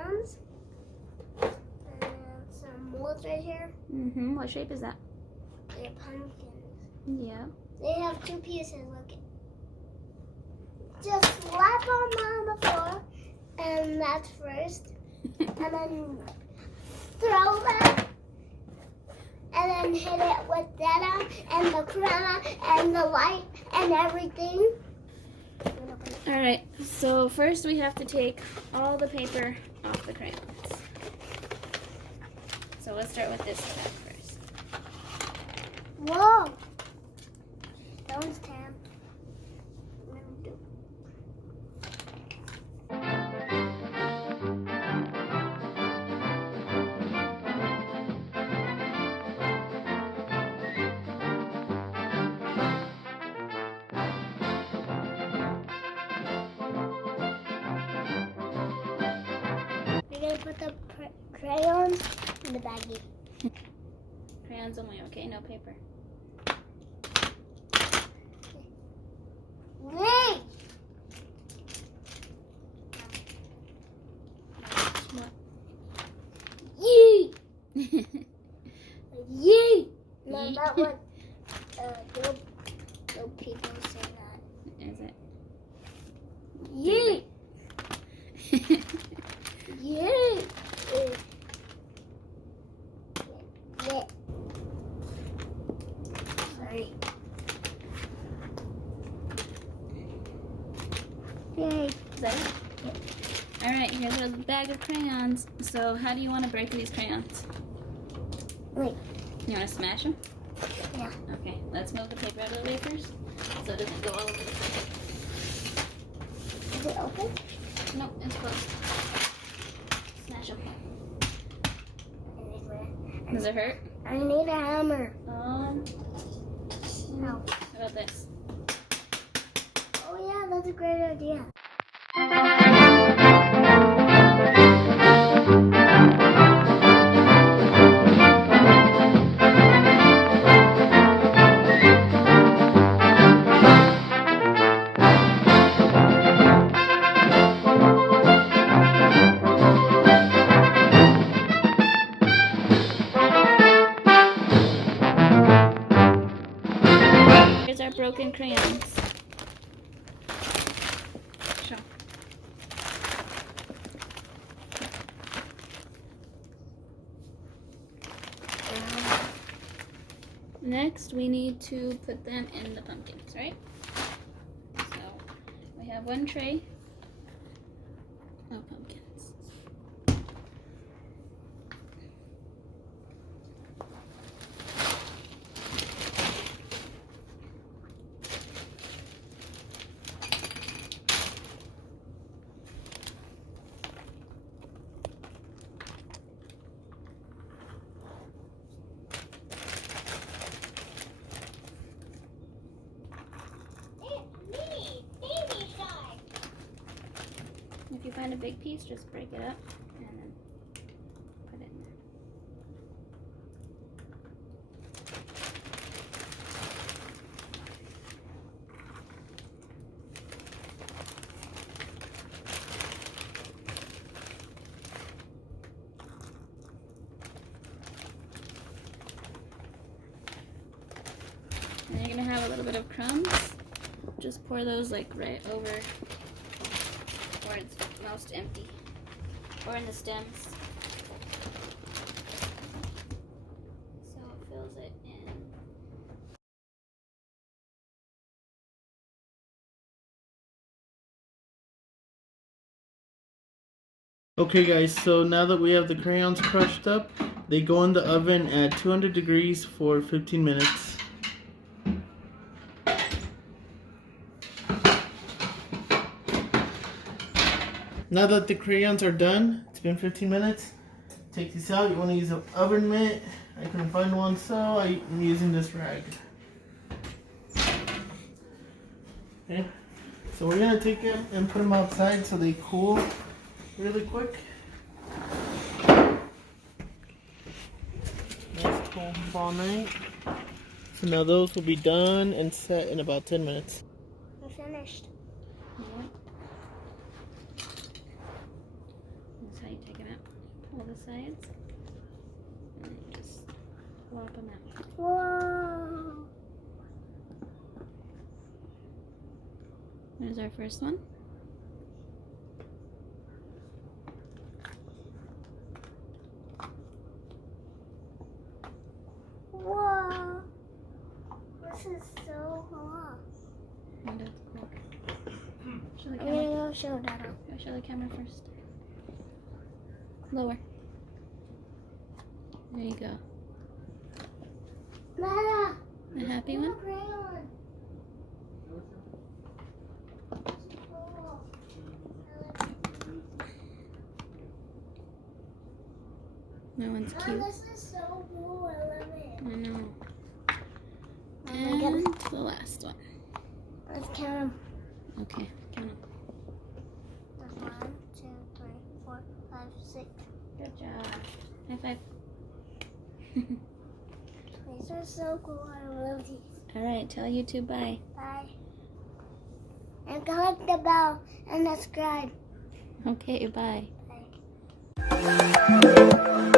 crayons. And some molds right here. Mm-hmm. What shape is that? They're pumpkins. Yeah. They have two pieces, look. Just slap them on the floor, and that's first. And then throw them, and then hit it with that and the crown and the light and everything. Alright, so first we have to take all the paper off the crayons. So let's start with this step first. Whoa! That one's Tam. We're gonna put the crayons in the baggie. Crayons only, okay? No paper. Wait! What? Yee! Yee! No, Yee. that one. No people say that. Is it? Yee! Yee! Yeah. Sorry. Yay. Is that it? Alright, here's a bag of crayons. So how do you want to break these crayons? Wait. You want to smash them? Yeah. Okay, let's move the paper out of the way first so it doesn't go all over the place. Is it open? No, it's closed. Smash them. Does it hurt? I need a hammer. No. No. How about this? Oh yeah, that's a great idea. Here's our broken crayons. Show. Next, we need to put them in the pumpkins, right? So, we have one tray of pumpkins. If you find a big piece, just break it up and then put it in there. And you're gonna have a little bit of crumbs. Just pour those like right over where it's most empty, or in the stems, so it fills it in. Okay guys, so now that we have the crayons crushed up, they go in the oven at 200 degrees for 15 minutes. Now that the crayons are done, it's been 15 minutes, take these out. You want to use an oven mitt. I couldn't find one, so I'm using this rag. Okay, so we're going to take them and put them outside so they cool really quick. Nice cool fall night. So now those will be done and set in about 10 minutes. We're finished. Yeah. That's how you take it out. Pull the sides. And then you just flop them out. Whoa. There's our first one. Whoa. This is so cool. Oh, that's cool. Show the I'm camera. gonna go show Dada. Go show the camera first. Lower. There you go. Dada. A happy one? Crayon. That one's Oh, cute. this is so cool. I love it. I know. Oh my And goodness. the last one. Let's count them. Okay, count them. There's 1, 2, 3, 4, 5, 6. Good job. High five. These are so cool. I love these. All right, tell YouTube bye. Bye. And click the bell and subscribe. Okay, bye. Bye.